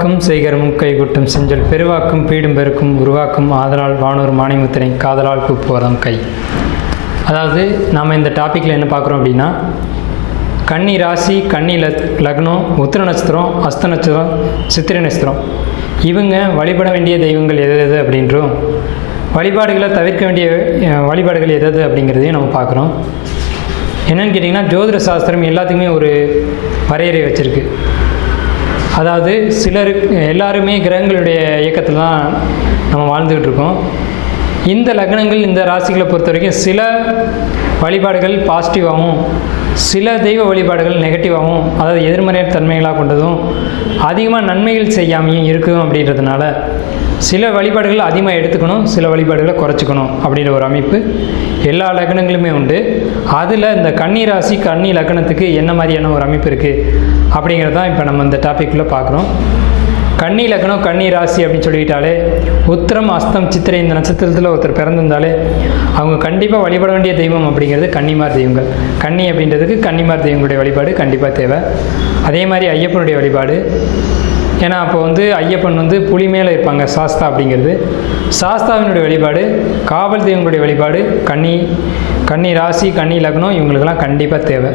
உருவாக்கும் செய்கரமும் கைகுட்டும் செஞ்சல் பெருவாக்கும் பீடும் பெருக்கும் உருவாக்கும் ஆதலால் வானூர் மானிமுத்திரை காதலால் கூப்புவதம் கை. அதாவது நாம் இந்த டாப்பிக்கில் என்ன பார்க்குறோம் அப்படின்னா கன்னி ராசி கன்னி லக் லக்னம் உத்திர நட்சத்திரம் அஸ்த நட்சத்திரம் சித்திரை நட்சத்திரம். இவங்க வழிபட வேண்டிய தெய்வங்கள் எது எது அப்படின்றும் வழிபாடுகளை தவிர்க்க வேண்டிய வழிபாடுகள் எது எது அப்படிங்கிறதையும் நம்ம பார்க்குறோம். என்னென்னு கேட்டிங்கன்னா ஜோதிட சாஸ்திரம் எல்லாத்துக்குமே ஒரு வரையறை வச்சுருக்கு. அதாவது சிலர் எல்லாருமே கிரகங்களுடைய இயக்கத்தில் தான் நம்ம வாழ்ந்துக்கிட்டு இருக்கோம். இந்த லக்னங்கள் இந்த ராசிகளை பொறுத்த வரைக்கும் சில வழிபாடுகள் பாசிட்டிவாகவும் சில தெய்வ வழிபாடுகள் நெகட்டிவாகவும் அதாவது எதிர்மறையான தன்மைகளாக கொண்டதும் அதிகமாக நன்மைகள் செய்யாமையும் இருக்கும் அப்படின்றதுனால சில வழிபாடுகள் அதிகமாக எடுத்துக்கணும் சில வழிபாடுகளை குறைச்சிக்கணும் அப்படின்ற ஒரு அமைப்பு எல்லா லக்னங்களுமே உண்டு. அதில் இந்த கன்னி ராசி கன்னி லக்னத்துக்கு என்ன மாதிரியான ஒரு அமைப்பு இருக்குது அப்படிங்கிறது தான் இப்போ நம்ம இந்த டாப்பிக்குள்ளே பார்க்குறோம். கன்னி லக்னம் கன்னி ராசி அப்படின்னு சொல்லிக்கிட்டாலே உத்திரம் அஸ்தம் சித்திரை இந்த நட்சத்திரத்தில் ஒருத்தர் பிறந்திருந்தாலே அவங்க கண்டிப்பாக வழிபட வேண்டிய தெய்வம் அப்படிங்கிறது கன்னிமார் தெய்வங்கள். கன்னி அப்படின்றதுக்கு கன்னிமார் தெய்வங்களுடைய வழிபாடு கண்டிப்பாக தேவை. அதே மாதிரி ஐயப்பனுடைய வழிபாடு. ஏன்னா அப்போ வந்து ஐயப்பன் வந்து புலி மேலே இருப்பாங்க சாஸ்தா அப்படிங்கிறது. சாஸ்தாவினுடைய வழிபாடு காவல் தெய்வங்களுடைய வழிபாடு கன்னி கன்னி ராசி கன்னி லக்னம் இவங்களுக்கெல்லாம் கண்டிப்பாக தேவை.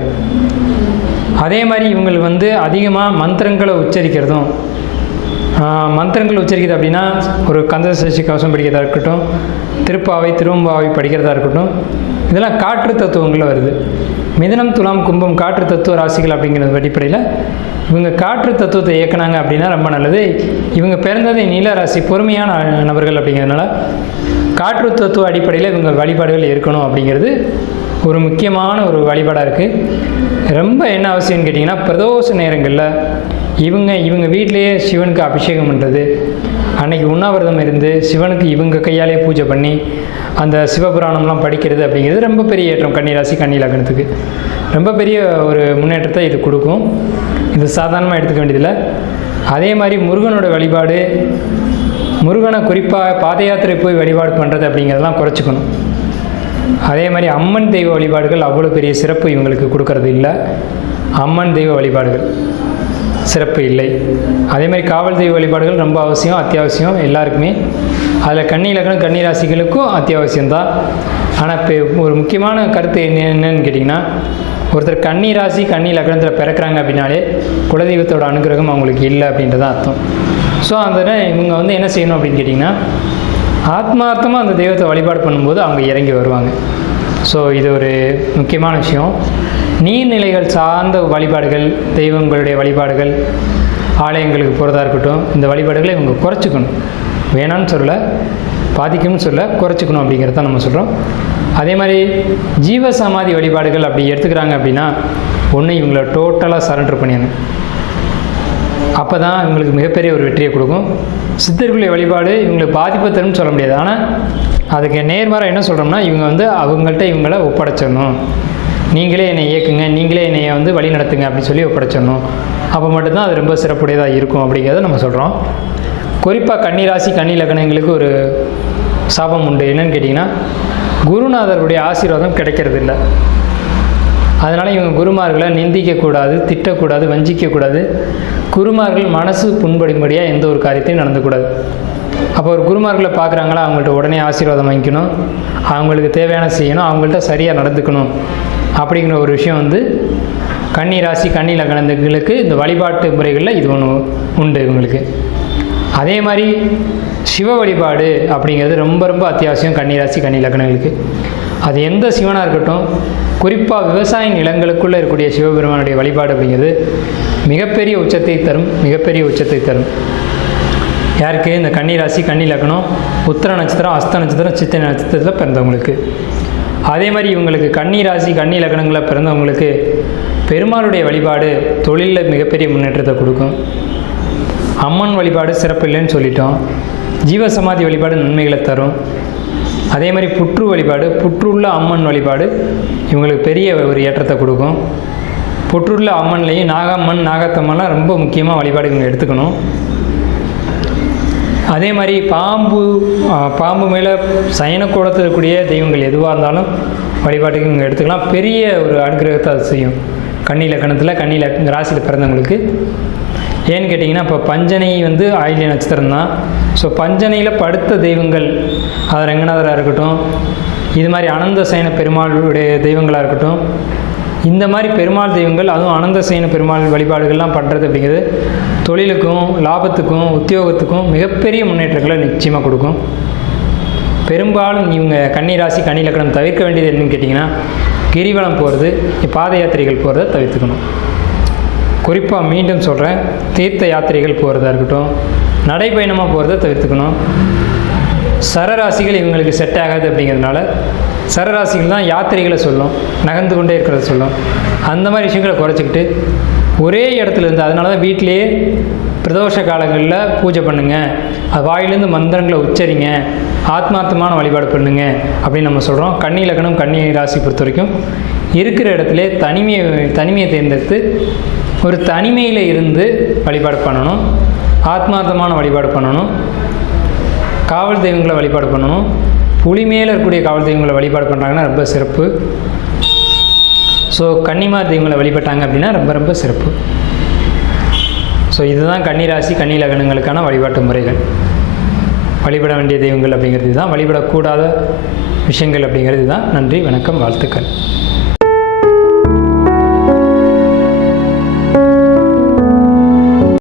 அதே மாதிரி இவங்களுக்கு வந்து அதிகமாக மந்திரங்களை உச்சரிக்கிறதும் மந்திரங்கள் உச்சரிக்கிறது அப்படின்னா ஒரு கந்த சஷ்டி கவசம் படிக்கிறதா இருக்கட்டும் திருப்பாவை திருவம்பாவை படிக்கிறதா இருக்கட்டும் இதெல்லாம் காற்று தத்துவங்களில் வருது. மிதனம் துலாம் கும்பம் காற்று தத்துவ ராசிகள் அப்படிங்கிறது அடிப்படையில் இவங்க காற்று தத்துவத்தை இயக்குனாங்க அப்படின்னா ரொம்ப நல்லது. இவங்க பிறந்தது நீல ராசி பொறுமையான நபர்கள் அப்படிங்கிறதுனால காற்று தத்துவ அடிப்படையில் இவங்க வழிபாடுகள் இருக்கணும் அப்படிங்கிறது ஒரு முக்கியமான ஒரு வழிபாடாக இருக்குது ரொம்ப என்ன அவசியம்னு கேட்டிங்கன்னா பிரதோஷ நேரங்களில் இவங்க இவங்க வீட்டிலேயே சிவனுக்கு அபிஷேகம் பண்ணுறது அன்னைக்கு உண்ணாவிரதம் இருந்து சிவனுக்கு இவங்க கையாலே பூஜை பண்ணி அந்த சிவபுராணம்லாம் படிக்கிறது அப்படிங்கிறது ரொம்ப பெரிய ஏற்றம். கன்னிராசி கன்னி லக்னத்துக்கு. ரொம்ப பெரிய ஒரு முன்னேற்றத்தை இது கொடுக்கும். இது சாதாரணமாக எடுத்துக்க வேண்டியதில்லை. அதே மாதிரி முருகனோட வழிபாடு முருகனை குறிப்பாக பாத யாத்திரை போய் வழிபாடு பண்ணுறது அப்படிங்கிறதெல்லாம் குறைச்சிக்கணும். அதே மாதிரி அம்மன் தெய்வ வழிபாடுகள் அவ்வளோ பெரிய சிறப்பு இவங்களுக்கு கொடுக்கறது இல்லை. அம்மன் தெய்வ வழிபாடுகள் சிறப்பு இல்லை. அதே மாதிரி காவல் தெய்வ வழிபாடுகள் ரொம்ப அவசியம் அத்தியாவசியம் எல்லாருக்குமே. அதில் கன்னி இலக்கணம் கன்னி ராசிகளுக்கும் அத்தியாவசியம்தான் ஆனால் இப்போ ஒரு முக்கியமான கருத்து என்ன என்னன்னு கேட்டிங்கன்னா ஒருத்தர் கன்னி ராசி கன்னி லக்னத்தில் பிறக்கிறாங்க அப்படின்னாலே குலதெய்வத்தோட அனுகிரகம் அவங்களுக்கு இல்லை அப்படின்றதான் அர்த்தம். ஸோ அந்த இவங்க வந்து என்ன செய்யணும் அப்படின்னு கேட்டிங்கன்னா ஆத்மார்த்தமாக அந்த தெய்வத்தை வழிபாடு பண்ணும்போது அவங்க இறங்கி வருவாங்க. ஸோ இது ஒரு முக்கியமான விஷயம். நீர்நிலைகள் சார்ந்த வழிபாடுகள் தெய்வங்களுடைய வழிபாடுகள் ஆலயங்களுக்கு போகிறதா இருக்கட்டும் இந்த வழிபாடுகளை இவங்க குறைச்சிக்கணும். வேணான்னு சொல்ல பாதிக்கும்னு சொல்ல குறைச்சிக்கணும் அப்படிங்கிறத நம்ம சொல்கிறோம் அதே மாதிரி ஜீவ சமாதி வழிபாடுகள் அப்படி எடுத்துக்கிறாங்க அப்படின்னா ஒன்று இவங்கள டோட்டலாக சரண்டர் பண்ணிடணும். அப்போ தான் இவங்களுக்கு மிகப்பெரிய ஒரு வெற்றியை கொடுக்கும். சித்தர்களுடைய வழிபாடு இவங்களுக்கு பாதிப்பை தரும்னு சொல்ல முடியாது. ஆனால் அதுக்கு நேர்மாராக என்ன சொல்கிறோம்னா இவங்க வந்து அவங்கள்ட்ட இவங்கள ஒப்படைச்சிடணும். நீங்களே என்னை இயக்குங்க நீங்களே என்னை வந்து வழி நடத்துங்க அப்படின்னு சொல்லி ஒப்படைச்சிடணும். அப்போ மட்டும்தான் அது ரொம்ப சிறப்புடையதாக இருக்கும் அப்படிங்கிறத நம்ம சொல்கிறோம் குறிப்பாக கன்னிராசி கன்னி லக்னங்களுக்கு ஒரு சாபம் உண்டு. என்னன்னு கேட்டிங்கன்னா குருநாதருடைய ஆசீர்வாதம் கிடைக்கிறது இல்லை அதனால் இவங்க குருமார்களை நிந்திக்கக்கூடாது திட்டக்கூடாது வஞ்சிக்கக்கூடாது. குருமார்கள் மனசு புண்படும்படியாக எந்த ஒரு காரியத்தையும் நடந்துக்கூடாது. அப்போ ஒரு குருமார்களை பார்க்குறாங்களா அவங்கள்ட்ட உடனே ஆசீர்வாதம் வாங்கிக்கணும். அவங்களுக்கு தேவையான செய்யணும் அவங்கள்ட்ட சரியாக நடந்துக்கணும். அப்படிங்கிற ஒரு விஷயம் வந்து கன்னி ராசி கன்னி கலந்தவங்களுக்கு இந்த வழிபாட்டு முறைகளில் இது ஒன்று உண்டு இவங்களுக்கு. அதே மாதிரி சிவ வழிபாடு அப்படிங்கிறது ரொம்ப ரொம்ப அத்தியாவசியம் கன்னிராசி கன்னி லக்னங்களுக்கு. அது எந்த சிவனாக இருக்கட்டும் குறிப்பாக விவசாய நிலங்களுக்குள்ளே இருக்கக்கூடிய சிவபெருமானுடைய வழிபாடு அப்படிங்கிறது மிகப்பெரிய உச்சத்தை தரும் மிகப்பெரிய உச்சத்தை தரும். யாருக்கு? இந்த கன்னி ராசி கன்னி லக்னம் உத்திர நட்சத்திரம் அஸ்த நட்சத்திரம் சித்திரை நட்சத்திரத்தில் பிறந்தவங்களுக்கு. அதே மாதிரி இவங்களுக்கு கன்னி ராசி கன்னி லக்னங்களில் பிறந்தவங்களுக்கு பெருமாளுடைய வழிபாடு தொழிலில் மிகப்பெரிய முன்னேற்றத்தை கொடுக்கும். அம்மன் வழிபாடு சிறப்பு இல்லைன்னு சொல்லிட்டோம். ஜீவசமாதி வழிபாடு நன்மைகளை தரும். அதே மாதிரி புற்று வழிபாடு புற்றுள்ள அம்மன் வழிபாடு இவங்களுக்கு பெரிய ஒரு ஏற்றத்தை கொடுக்கும். புற்றுள்ள அம்மன்லேயும் நாகம்மன் நாகத்தம்மன்லாம் ரொம்ப முக்கியமாக வழிபாடு இவங்க எடுத்துக்கணும். அதே மாதிரி பாம்பு பாம்பு மேலே சயன கோலத்தில் இருக்கக்கூடிய தெய்வங்கள் எதுவாக இருந்தாலும் வழிபாட்டுக்கு இங்கே எடுத்துக்கலாம். பெரிய ஒரு அனுகிரகத்தை அது செய்யும். கண்ணியில் கணத்தில் கண்ணியில் ராசியில் பிறந்தவங்களுக்கு. ஏன்னு கேட்டிங்கன்னா இப்போ பஞ்சனை வந்து ஆயிலிய நட்சத்திரம் தான். ஸோ பஞ்சனையில் படுத்த தெய்வங்கள் அது ரங்கநாதராக இருக்கட்டும் இது மாதிரி அனந்த சேன பெருமாளுடைய தெய்வங்களாக இருக்கட்டும் இந்த மாதிரி பெருமாள் தெய்வங்கள் அதுவும் அனந்த சேன பெருமாள் வழிபாடுகள்லாம் பண்ணுறது அப்படிங்கிறது தொழிலுக்கும் லாபத்துக்கும் உத்தியோகத்துக்கும் மிகப்பெரிய முன்னேற்றங்களை நிச்சயமாக கொடுக்கும். பெரும்பாலும் இவங்க கன்னி ராசி கன்னி லக்கணம் தவிர்க்க வேண்டியது என்னன்னு கேட்டிங்கன்னா கிரிவலம் போகிறது பாத யாத்திரைகள் போகிறத தவிர்த்துக்கணும். குறிப்பாக மீண்டும் சொல்கிறேன் தீர்த்த யாத்திரைகள் போகிறதா இருக்கட்டும் நடைப்பயணமாக போகிறத தவிர்த்துக்கணும். சரராசிகள் இவங்களுக்கு செட் ஆகாது அப்படிங்கிறதுனால சரராசிகள் தான் யாத்திரைகளை சொல்லும் நகர்ந்து கொண்டே இருக்கிறத சொல்லும். அந்த மாதிரி விஷயங்களை குறைச்சிக்கிட்டு ஒரே இடத்துல இருந்து அதனால தான் வீட்டிலேயே பிரதோஷ காலங்களில் பூஜை பண்ணுங்கள் அது வாயிலேருந்து மந்திரங்களை உச்சரிங்க ஆத்மார்த்தமான வழிபாடு பண்ணுங்க அப்படின்னு நம்ம சொல்கிறோம் கன்னி இலக்கணம் கன்னி ராசி பொறுத்த வரைக்கும் இருக்கிற இடத்துல தனிமையை தனிமையை தேர்ந்தெடுத்து ஒரு தனிமையில் இருந்து வழிபாடு பண்ணணும். ஆத்மார்த்தமான வழிபாடு பண்ணணும். காவல் தெய்வங்களை வழிபாடு பண்ணணும். புலி மேலே இருக்கக்கூடிய காவல் தெய்வங்களை வழிபாடு பண்ணுறாங்கன்னா ரொம்ப சிறப்பு. ஸோ கன்னிமார் தெய்வங்களை வழிபட்டாங்க அப்படின்னா ரொம்ப ரொம்ப சிறப்பு. ஸோ இதுதான் கன்னிராசி கன்னி லகனங்களுக்கான வழிபாட்டு முறைகள். வழிபட வேண்டிய தெய்வங்கள் அப்படிங்கிறது தான் வழிபடக்கூடாத விஷயங்கள் அப்படிங்கிறது தான் நன்றி வணக்கம் வாழ்த்துக்கள்.